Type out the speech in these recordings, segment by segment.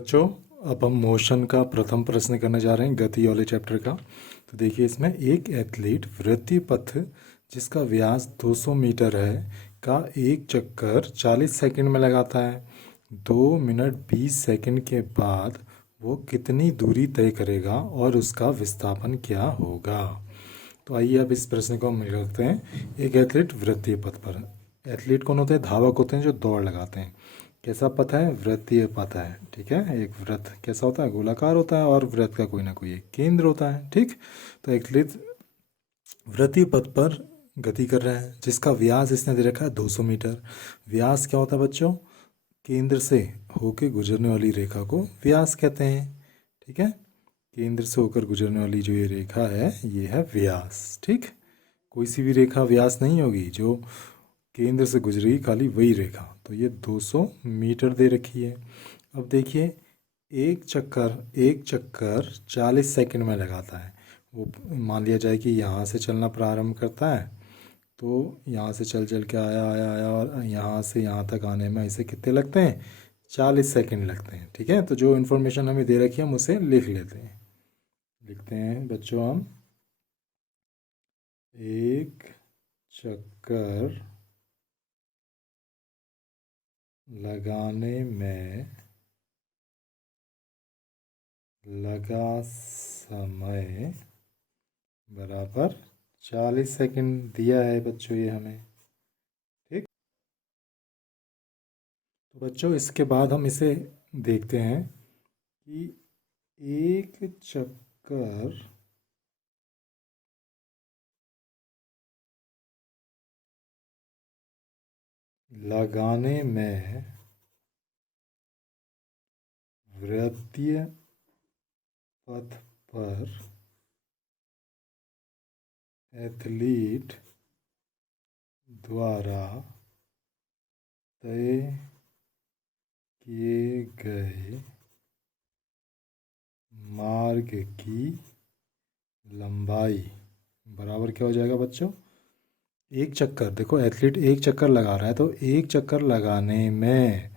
बच्चों, अब हम मोशन का प्रथम प्रश्न करने जा रहे हैं, गति वाले चैप्टर का। तो देखिए, इसमें एक एथलीट वृत्तीय पथ जिसका व्यास 200 मीटर है का एक चक्कर 40 सेकंड में लगाता है। 2 मिनट 20 सेकंड के बाद वो कितनी दूरी तय करेगा और उसका विस्थापन क्या होगा। तो आइए अब इस प्रश्न को हम मिल करते हैं। एक एथलीट वृत्तीय पथ पर, एथलीट कौन होते हैं? धावक होते हैं जो दौड़ लगाते हैं। कैसा पथ है? वृत्तीय पथ है। ठीक है, एक वृत्त कैसा होता है? गोलाकार होता है और वृत्त का कोई ना कोई एक केंद्र होता है। ठीक, तो एथलीट वृत्तीय पथ पर गति कर रहा है जिसका व्यास इसने दे रखा है 200 मीटर। व्यास क्या होता है बच्चों? केंद्र से होके गुजरने वाली रेखा को व्यास कहते हैं। ठीक है, केंद्र से होकर गुजरने वाली जो ये रेखा है ये है व्यास। ठीक, कोई सी भी रेखा व्यास नहीं होगी, जो केंद्र से गुजरेगी खाली वही रेखा। तो ये 200 मीटर दे रखी है। अब देखिए, एक चक्कर 40 सेकंड में लगाता है। वो मान लिया जाए कि यहाँ से चलना प्रारंभ करता है, तो यहाँ से चल चल के आया आया आया और यहाँ से यहाँ तक आने में इसे कितने लगते हैं? 40 सेकंड लगते हैं। ठीक है, तो जो इन्फॉर्मेशन हमें दे रखी है हम उसे लिख लेते हैं। लिखते हैं बच्चों हम, एक चक्कर लगाने में लगा समय बराबर 40 सेकंड दिया है बच्चों ये हमें। ठीक, तो बच्चों इसके बाद हम इसे देखते हैं कि एक चक्कर लगाने में वृत्तीय पथ पर एथलीट द्वारा तय किए गए मार्ग की लंबाई बराबर क्या हो जाएगा बच्चों? एक चक्कर, देखो एथलीट एक चक्कर लगा रहा है, तो एक चक्कर लगाने में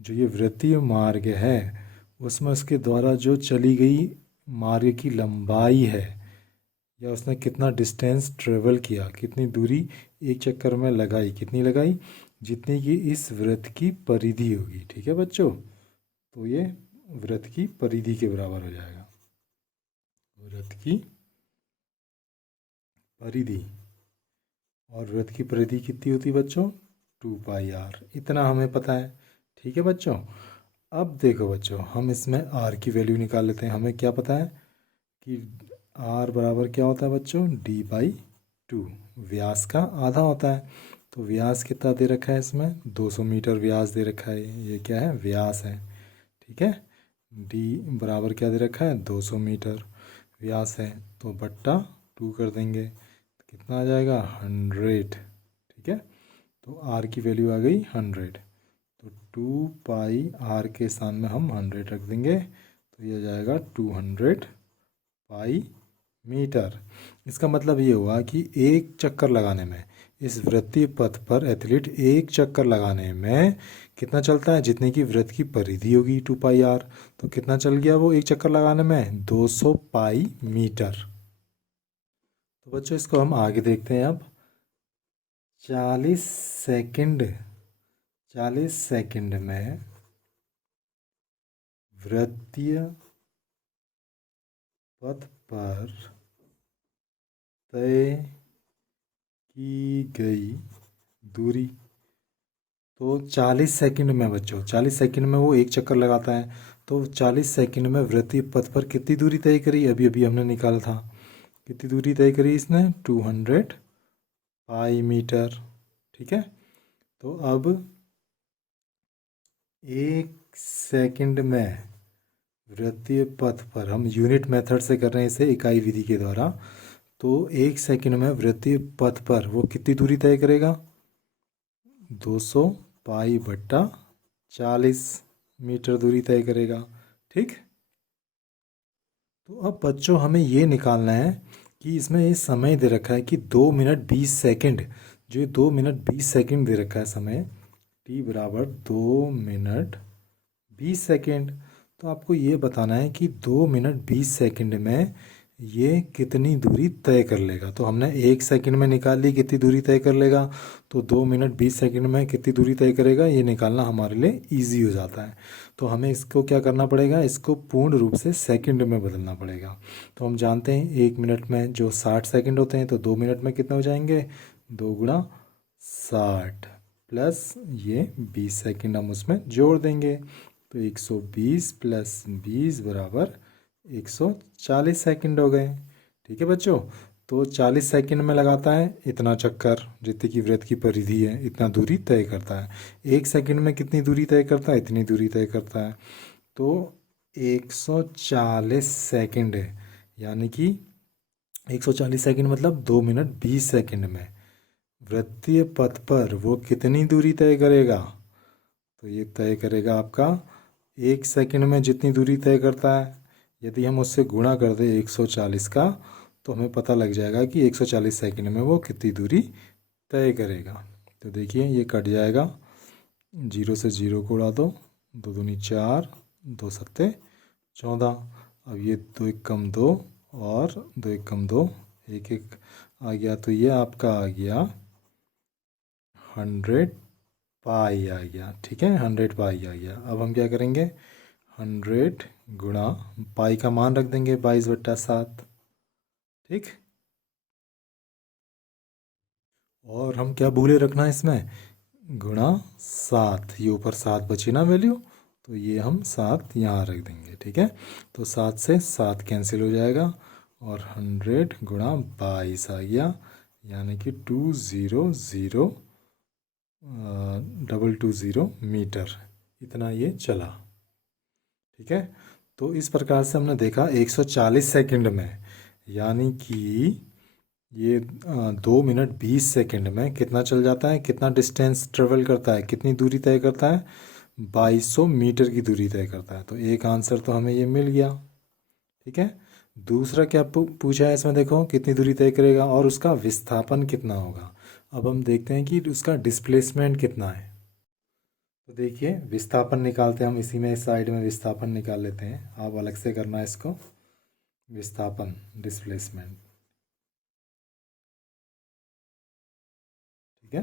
जो ये वृत्तीय मार्ग है उसमें उसके द्वारा जो चली गई मार्ग की लंबाई है, या उसने कितना डिस्टेंस ट्रेवल किया, कितनी दूरी एक चक्कर में लगाई, कितनी लगाई? जितनी कि इस वृत्त की परिधि होगी। ठीक है बच्चों, तो ये वृत्त की परिधि के बराबर हो जाएगा। वृत्त की परिधि, और वृत्त की परिधि कितनी होती है बच्चों? 2πr, इतना हमें पता है। ठीक है बच्चों, अब देखो बच्चों, हम इसमें r की वैल्यू निकाल लेते हैं। हमें क्या पता है कि r बराबर क्या होता है बच्चों? d/2, व्यास का आधा होता है। तो व्यास कितना दे रखा है इसमें? 200 मीटर व्यास दे रखा है। ये क्या है? व्यास है। ठीक है, d बराबर क्या दे रखा है? 200 मीटर व्यास है, तो बट्टा 2 कर देंगे, कितना आ जाएगा? 100। ठीक है, तो r की वैल्यू आ गई 100, तो 2πr के स्थान में हम 100 रख देंगे, तो ये आ जाएगा 200 पाई मीटर। इसका मतलब ये हुआ कि एक चक्कर लगाने में, इस वृत्तीय पथ पर एथलीट एक चक्कर लगाने में कितना चलता है? जितने की वृत्त की परिधि होगी 2πr, तो कितना चल गया वो एक चक्कर लगाने में? 200 पाई मीटर। तो बच्चों इसको हम आगे देखते हैं अब। 40 सेकंड, 40 सेकंड में वृत्तीय पथ पर तय की गई दूरी, तो 40 सेकंड में बच्चों, 40 सेकंड में वो एक चक्कर लगाता है, तो 40 सेकंड में वृत्तीय पथ पर कितनी दूरी तय करी? अभी अभी हमने निकाला था, कितनी दूरी तय करी इसने? 200 पाई मीटर। ठीक है, तो अब एक सेकंड में वृत्तीय पथ पर, हम यूनिट मेथड से कर रहे हैं इसे, इकाई विधि के द्वारा, तो एक सेकंड में वृत्तीय पथ पर वो कितनी दूरी तय करेगा? 200 पाई बट्टा 40 मीटर दूरी तय करेगा। ठीक, तो अब बच्चों हमें ये निकालना है कि इसमें ये समय दे रखा है कि 2 मिनट 20 सेकंड, जो 2 मिनट 20 सेकंड दे रखा है समय, t बराबर 2 मिनट 20 सेकंड। तो आपको ये बताना है कि 2 मिनट 20 सेकंड में ये कितनी दूरी तय कर लेगा। तो हमने 1 सेकंड में निकाल ली कितनी दूरी तय कर लेगा, तो 2 मिनट 20 सेकंड में कितनी दूरी तय करेगा ये निकालना हमारे लिए इजी हो जाता है। तो हमें इसको क्या करना पड़ेगा, इसको पूर्ण रूप से सेकंड में बदलना पड़ेगा। तो हम जानते हैं 1 मिनट में जो 60 सेकंड होते हैं, तो 2 मिनट में कितने हो जाएंगे, 2 × 60 प्लस ये 20 सेकंड हम उसमें जोड़ देंगे। तो 120 + 20 बराबर 140 सेकंड हो गए। ठीक है बच्चों, तो 40 सेकंड में लगाता है इतना चक्कर, जितनी की वृत्त की परिधि है इतना दूरी तय करता है। 1 सेकंड में कितनी दूरी तय करता है, इतनी दूरी तय करता है। तो 140 सेकंड है, यानी कि 140 सेकंड मतलब 2 मिनट 20 सेकंड में वृत्तीय पथ पर वो कितनी दूरी तय करेगा। तो ये तय करेगा आपका 1 सेकंड में जितनी दूरी तय करता है, यदि हम उससे गुणा कर दें 140 का, तो हमें पता लग जाएगा कि 140 सेकंड में वो कितनी दूरी तय करेगा। तो देखिए ये कट जाएगा, 0 से 0 को उड़ा दो, 2 दूनी 4, 2 सत्ते 14। अब ये 2 1 कम 2 और 2 1 कम 2, 1 1 आ गया, तो ये आपका आ गया 100 पाई आ गया। ठीक है, 100 पाई आ गया। अब हम क्या करेंगे, 100 गुणा पाई का मान रख देंगे 22/7। ठीक, और हम क्या भूले रखना इसमें, गुणा 7, ये ऊपर 7 बची ना वैल्यू, तो ये हम 7 यहाँ रख देंगे। ठीक है, तो 7 से 7 कैंसिल हो जाएगा और 100 गुणा 22 आ गया, यानी कि 220 मीटर, इतना ये चला। ठीक है, तो इस प्रकार से हमने देखा 140 सेकंड में, यानी कि ये 2 मिनट 20 सेकंड में कितना चल जाता है, कितना डिस्टेंस ट्रेवल करता है, कितनी दूरी तय करता है, 2200 मीटर की दूरी तय करता है। तो एक आंसर तो हमें ये मिल गया। ठीक है, दूसरा क्या पूछा है इसमें, देखो कितनी दूरी तय करेगा और उसका विस्थापन कितना होगा। अब हम देखते हैं कि उसका डिस्प्लेसमेंट कितना है। तो देखिए विस्थापन निकालते हैं हम, इसी में इस साइड में विस्थापन निकाल लेते हैं, आप अलग से करना है इसको, विस्थापन डिस्प्लेसमेंट। ठीक है,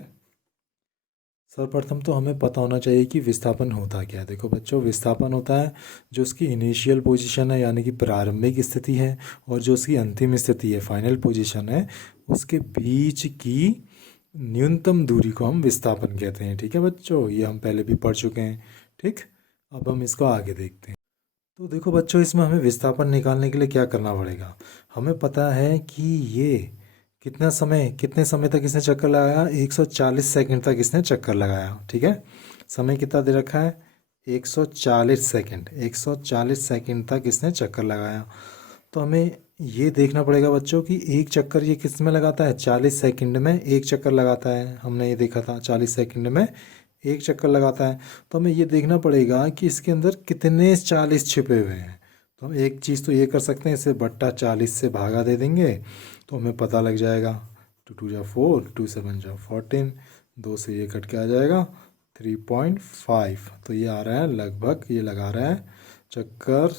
सर्वप्रथम तो हमें पता होना चाहिए कि विस्थापन होता क्या है। देखो बच्चों, विस्थापन होता है जो उसकी इनिशियल पोजीशन है, यानी कि प्रारंभिक स्थिति है, और जो उसकी अंतिम स्थिति है, फाइनल पोजीशन है, उसके बीच की न्यूनतम दूरी को हम विस्थापन कहते हैं। ठीक है बच्चों, ये हम पहले भी पढ़ चुके हैं। ठीक, अब हम इसको आगे देखते हैं। तो देखो बच्चों, इसमें हमें विस्थापन निकालने के लिए क्या करना पड़ेगा, हमें पता है कि ये कितने समय तक इसने चक्कर लगाया, 140 सेकंड तक इसने चक्कर लगाया। ठीक है, समय कितना दे रखा है, 140 सेकंड, 140 सेकंड तक इसने चक्कर लगाया। तो हमें ये देखना पड़ेगा बच्चों कि एक चक्कर ये किस में लगाता है, 40 सेकंड में एक चक्कर लगाता है। हमने ये देखा था 40 सेकंड में एक चक्कर लगाता है। तो हमें ये देखना पड़ेगा कि इसके अंदर कितने 40 छिपे हुए हैं। तो हम एक चीज़ तो ये कर सकते हैं, इसे बट्टा 40 से भागा दे देंगे, तो हमें पता लग जाएगा। 2 2 जा 4, 2 7 जा 14, 2 से ये कट के आ जाएगा 3.5। तो ये आ रहा है लगभग, ये लगा रहा है चक्कर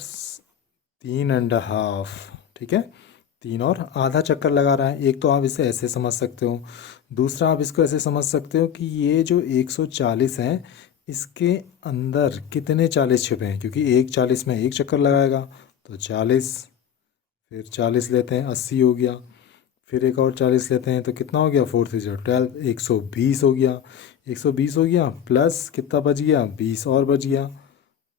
3.5। ठीक है, 3 और आधा चक्कर लगा रहा है। एक तो आप इसे ऐसे समझ सकते हो, दूसरा आप इसको ऐसे समझ सकते हो कि ये जो 140 है, इसके अंदर कितने 40 छिपे हैं, क्योंकि एक 40 में एक चक्कर लगाएगा, तो 40, फिर 40 लेते हैं 80 हो गया, फिर एक और 40 लेते हैं तो कितना हो गया, 4 3 12, 120 हो गया। 120 हो गया प्लस कितना बच गया, 20 और बच गया।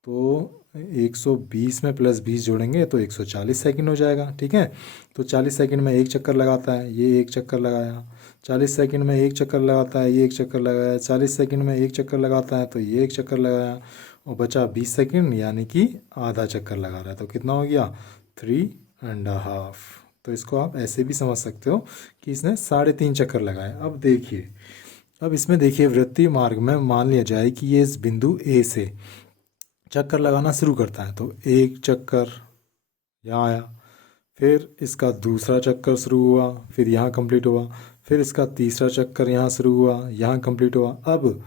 तो 120 में प्लस 20 जोड़ेंगे तो 140 सेकंड हो जाएगा। ठीक है, तो 40 सेकंड में एक चक्कर लगाता है, ये एक चक्कर लगाया, 40 सेकंड में एक चक्कर लगाता है, ये एक चक्कर लगाया, 40 सेकंड में एक चक्कर लगाता है तो ये एक चक्कर लगाया, और बचा 20 सेकंड, यानी कि आधा चक्कर लगा रहा है। तो कितना हो गया, 3.5। तो इसको आप ऐसे भी समझ सकते हो कि इसने 3.5 चक्कर लगाए। अब देखिए, अब इसमें देखिए वृत्तीय मार्ग में मान लिया जाए कि ये इस बिंदु ए से चक्कर लगाना शुरू करता है, तो एक चक्कर यहाँ आया, फिर इसका दूसरा चक्कर शुरू हुआ, फिर यहाँ कंप्लीट हुआ, फिर इसका तीसरा चक्कर यहाँ शुरू हुआ, यहाँ कंप्लीट हुआ। अब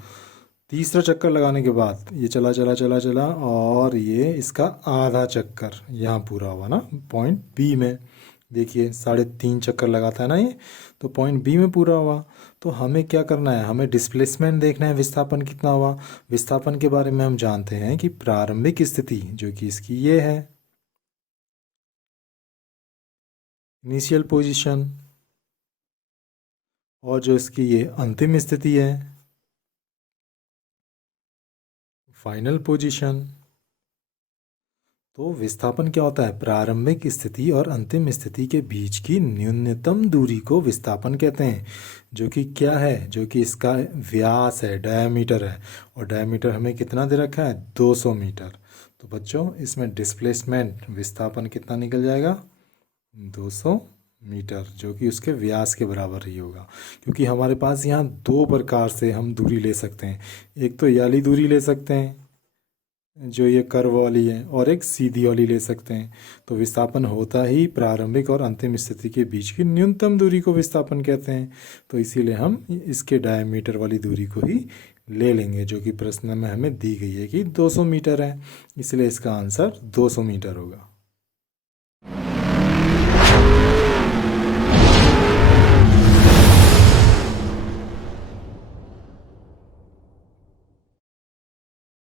तीसरा चक्कर लगाने के बाद ये चला चला चला चला और ये इसका आधा चक्कर यहाँ पूरा हुआ ना पॉइंट बी में। देखिए 3.5 चक्कर लगाता है ना ये, तो पॉइंट बी में पूरा हुआ। तो हमें क्या करना है, हमें डिस्प्लेसमेंट देखना है, विस्थापन कितना हुआ। विस्थापन के बारे में हम जानते हैं कि प्रारंभिक स्थिति जो कि इसकी ये है, इनिशियल पोजीशन, और जो इसकी ये अंतिम स्थिति है, फाइनल पोजीशन। तो विस्थापन क्या होता है, प्रारंभिक स्थिति और अंतिम स्थिति के बीच की न्यूनतम दूरी को विस्थापन कहते हैं, जो कि क्या है, जो कि इसका व्यास है, डायमीटर है। और डायमीटर हमें कितना दे रखा है, 200 मीटर। तो बच्चों इसमें डिस्प्लेसमेंट विस्थापन कितना निकल जाएगा, 200 मीटर, जो कि उसके व्यास के बराबर ही होगा। क्योंकि हमारे पास यहाँ दो प्रकार से हम दूरी ले सकते हैं, एक तो ये वाली दूरी ले सकते हैं जो ये कर्व वाली है, और एक सीधी वाली ले सकते हैं। तो विस्थापन होता ही प्रारंभिक और अंतिम स्थिति के बीच की न्यूनतम दूरी को विस्थापन कहते हैं। तो इसीलिए हम इसके डायमीटर वाली दूरी को ही ले लेंगे, जो कि प्रश्न में हमें दी गई है कि 200 मीटर है, इसलिए इसका आंसर 200 मीटर होगा।